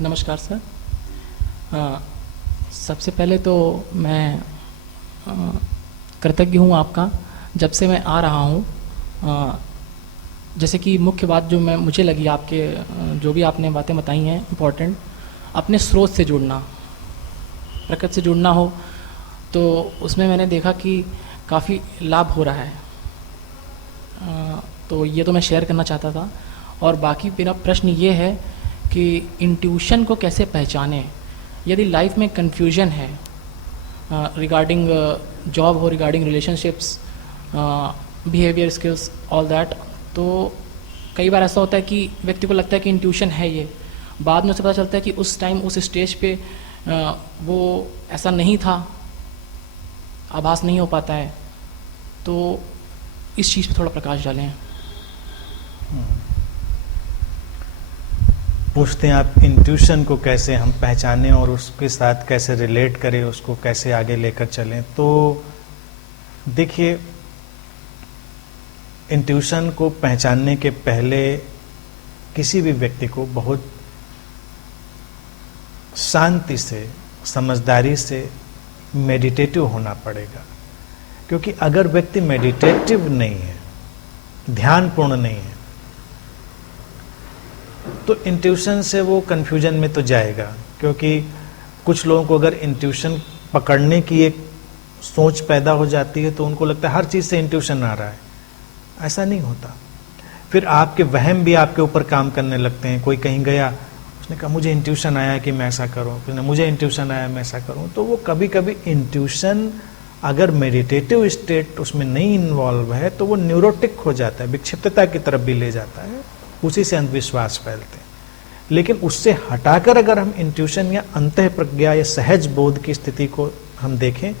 नमस्कार सर। अ, सबसे पहले तो मैं कृतज्ञ हूँ आपका। जब से मैं आ रहा हूँ, अ, जैसे कि मुख्य बात जो मैं मुझे लगी आपके जो भी आपने बातें बताई हैं इम्पोर्टेंट, अपने स्रोत से जुड़ना, प्रकृति से जुड़ना हो तो उसमें मैंने देखा कि काफ़ी लाभ हो रहा है। तो ये तो मैं शेयर करना चाहता था। और बाकी मेरा प्रश्न ये है कि इंट्यूशन को कैसे पहचानें यदि लाइफ में कन्फ्यूजन है रिगार्डिंग जॉब हो, regarding relationships, behaviour skills, all that. तो कई बार ऐसा होता है कि व्यक्ति को लगता है कि इंट्यूशन है ये, बाद में उसे पता चलता है कि उस टाइम उस स्टेज पे वो ऐसा नहीं था, आभास नहीं हो पाता है। तो इस चीज़ पे थोड़ा प्रकाश डालें। पूछते हैं आप इंट्यूशन को कैसे हम पहचानें और उसके साथ कैसे रिलेट करें, उसको कैसे आगे लेकर चलें। तो देखिए, इंट्यूशन को पहचानने के पहले किसी भी व्यक्ति को बहुत शांति से, समझदारी से मेडिटेटिव होना पड़ेगा। क्योंकि अगर व्यक्ति मेडिटेटिव नहीं है, ध्यानपूर्ण नहीं है, तो इंट्यूशन से वो कंफ्यूजन में तो जाएगा। क्योंकि कुछ लोगों को अगर इंट्यूशन पकड़ने की एक सोच पैदा हो जाती है तो उनको लगता है हर चीज़ से इंट्यूशन आ रहा है। ऐसा नहीं होता। फिर आपके वहम भी आपके ऊपर काम करने लगते हैं। कोई कहीं गया, उसने कहा मुझे इंट्यूशन आया कि मैं ऐसा करूं, फिर मुझे इंट्यूशन आया मैं ऐसा करूं। तो वो कभी कभी इंट्यूशन अगर मेडिटेटिव स्टेट उसमें नहीं इन्वॉल्व है तो वो न्यूरोटिक हो जाता है, विक्षिप्तता की तरफ भी ले जाता है, उसी से अंधविश्वास फैलते हैं। लेकिन उससे हटाकर अगर हम इंट्यूशन या अंतः प्रज्ञा या सहज बोध की स्थिति को हम देखें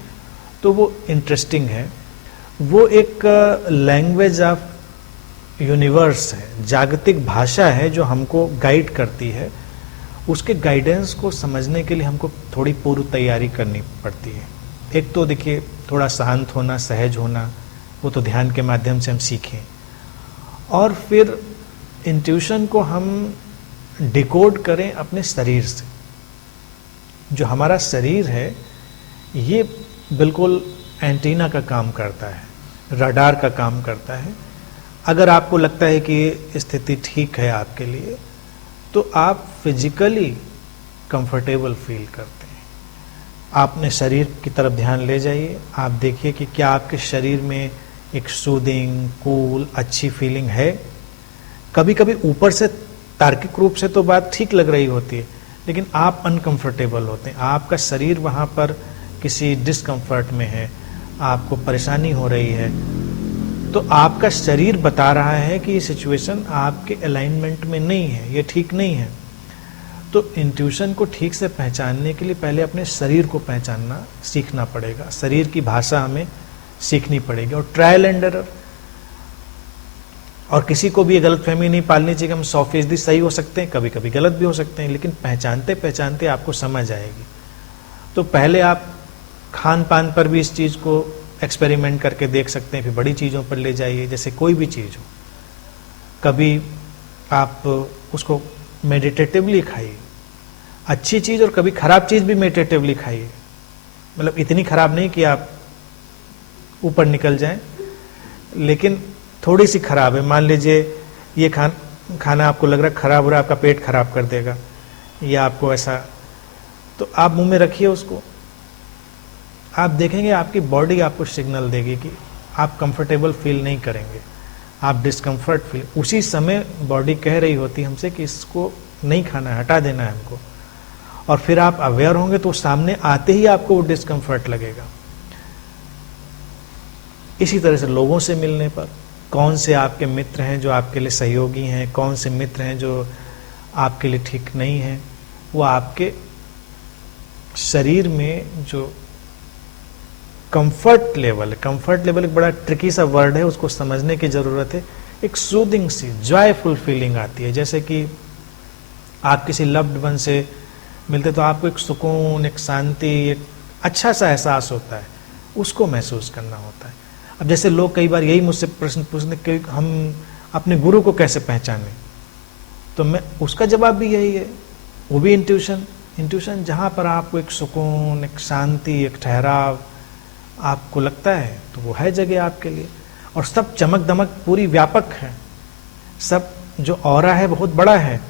तो वो इंटरेस्टिंग है। वो एक लैंग्वेज ऑफ यूनिवर्स है, जागतिक भाषा है जो हमको गाइड करती है। उसके गाइडेंस को समझने के लिए हमको थोड़ी पूर्व तैयारी करनी पड़ती है। एक तो देखिए, थोड़ा शांत होना, सहज होना, वो तो ध्यान के माध्यम से हम सीखें। और फिर इंट्यूशन को हम डिकोड करें अपने शरीर से। जो हमारा शरीर है ये बिल्कुल एंटीना का काम करता है, रडार का काम करता है। अगर आपको लगता है कि ये स्थिति ठीक है आपके लिए, तो आप फिजिकली कंफर्टेबल फील करते हैं। आप अपने शरीर की तरफ ध्यान ले जाइए। आप देखिए कि क्या आपके शरीर में एक सूदिंग, कूल, अच्छी फीलिंग है। कभी कभी ऊपर से तार्किक रूप से तो बात ठीक लग रही होती है, लेकिन आप अनकंफर्टेबल होते हैं। आपका शरीर वहाँ पर किसी डिस्कम्फर्ट में है, आपको परेशानी हो रही है, तो आपका शरीर बता रहा है कि ये सिचुएशन आपके अलाइनमेंट में नहीं है, ये ठीक नहीं है। तो इंट्यूशन को ठीक से पहचानने के लिए पहले अपने शरीर को पहचानना सीखना पड़ेगा। शरीर की भाषा हमें सीखनी पड़ेगी और ट्रायल एंड एरर। और किसी को भी ये गलतफहमी नहीं पालनी चाहिए कि हम 100% सही हो सकते हैं, कभी कभी गलत भी हो सकते हैं, लेकिन पहचानते पहचानते आपको समझ आएगी। तो पहले आप खान पान पर भी इस चीज़ को एक्सपेरिमेंट करके देख सकते हैं, फिर बड़ी चीज़ों पर ले जाइए। जैसे कोई भी चीज़ हो, कभी आप उसको मेडिटेटिवली खाइए, अच्छी चीज़, और कभी खराब चीज़ भी मेडिटेटिवली खाइए। मतलब इतनी खराब नहीं कि आप ऊपर निकल जाएं, लेकिन थोड़ी सी खराब है। मान लीजिए ये खाना आपको लग रहा है खराब हो रहा है, आपका पेट खराब कर देगा, या आपको ऐसा, तो आप मुंह में रखिए उसको। आप देखेंगे आपकी बॉडी आपको सिग्नल देगी कि आप कंफर्टेबल फील नहीं करेंगे, आप डिस्कम्फर्ट फील। उसी समय बॉडी कह रही होती है हमसे कि इसको नहीं खाना है, हटा देना है हमको। और फिर आप अवेयर होंगे तो सामने आते ही आपको वो डिस्कम्फर्ट लगेगा। इसी तरह से लोगों से मिलने पर, कौन से आपके मित्र हैं जो आपके लिए सहयोगी हैं, कौन से मित्र हैं जो आपके लिए ठीक नहीं हैं, वो आपके शरीर में जो कंफर्ट लेवल है, कंफर्ट लेवल एक बड़ा ट्रिकी सा वर्ड है, उसको समझने की ज़रूरत है। एक सूदिंग सी, जॉयफुल फीलिंग आती है। जैसे कि आप किसी लव्ड वन से मिलते तो आपको एक सुकून, एक शांति, एक अच्छा सा एहसास होता है, उसको महसूस करना होता है। अब जैसे लोग कई बार यही मुझसे प्रश्न पूछते कि हम अपने गुरु को कैसे पहचानें, तो मैं उसका जवाब भी यही है वो भी इंट्यूशन। इंट्यूशन जहाँ पर आपको एक सुकून, एक शांति, एक ठहराव आपको लगता है, तो वो है जगह आपके लिए। और सब चमक दमक पूरी व्यापक है, सब जो ऑरा है बहुत बड़ा है,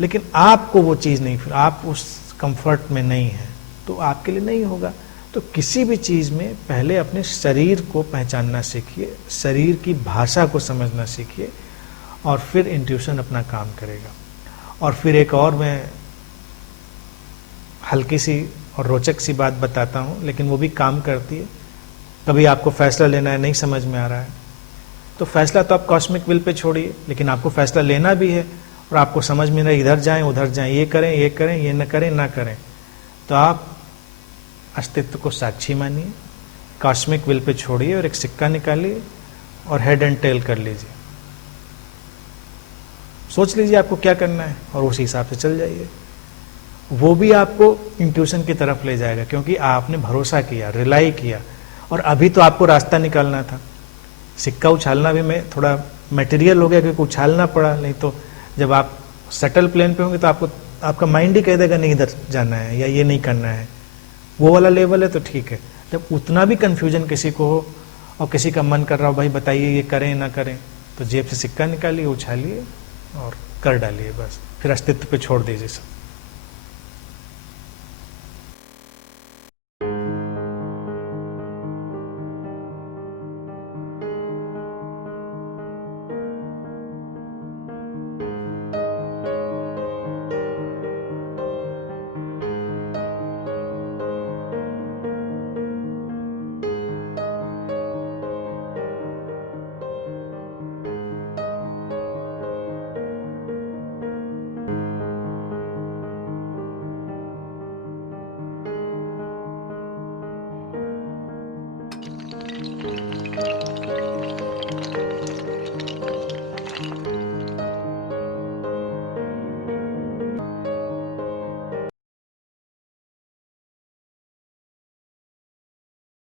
लेकिन आपको वो चीज़ नहीं, फिर आप उस कंफर्ट में नहीं है, तो आपके लिए नहीं होगा। तो किसी भी चीज़ में पहले अपने शरीर को पहचानना सीखिए, शरीर की भाषा को समझना सीखिए, और फिर इंट्यूशन अपना काम करेगा। और फिर एक और मैं हल्की सी और रोचक सी बात बताता हूँ, लेकिन वो भी काम करती है। कभी आपको फैसला लेना है, नहीं समझ में आ रहा है, तो फैसला तो आप कॉस्मिक विल पे छोड़िए, लेकिन आपको फैसला लेना भी है और आपको समझ में नहीं, इधर जाएं उधर जाएं, ये करें ये न करें ना करें, तो आप अस्तित्व को साक्षी मानिए, कॉस्मिक विल पे छोड़िए और एक सिक्का निकालिए और हेड एंड टेल कर लीजिए। सोच लीजिए आपको क्या करना है और उसी हिसाब से चल जाइए। वो भी आपको इंट्यूशन की तरफ ले जाएगा, क्योंकि आपने भरोसा किया, रिलाई किया, और अभी तो आपको रास्ता निकालना था। सिक्का उछालना भी मैं थोड़ा मटेरियल हो गया, क्योंकि उछालना पड़ा, नहीं तो जब आप सटल प्लेन पे होंगे तो आपको आपका माइंड ही कह देगा नहीं इधर जाना है या ये नहीं करना है। वो वाला लेवल है तो ठीक है। जब उतना भी कन्फ्यूजन किसी को हो और किसी का मन कर रहा हो भाई बताइए ये करें ना करें, तो जेब से सिक्का निकालिए, उछालिए और कर डालिए, बस फिर अस्तित्व पे छोड़ दीजिए सब।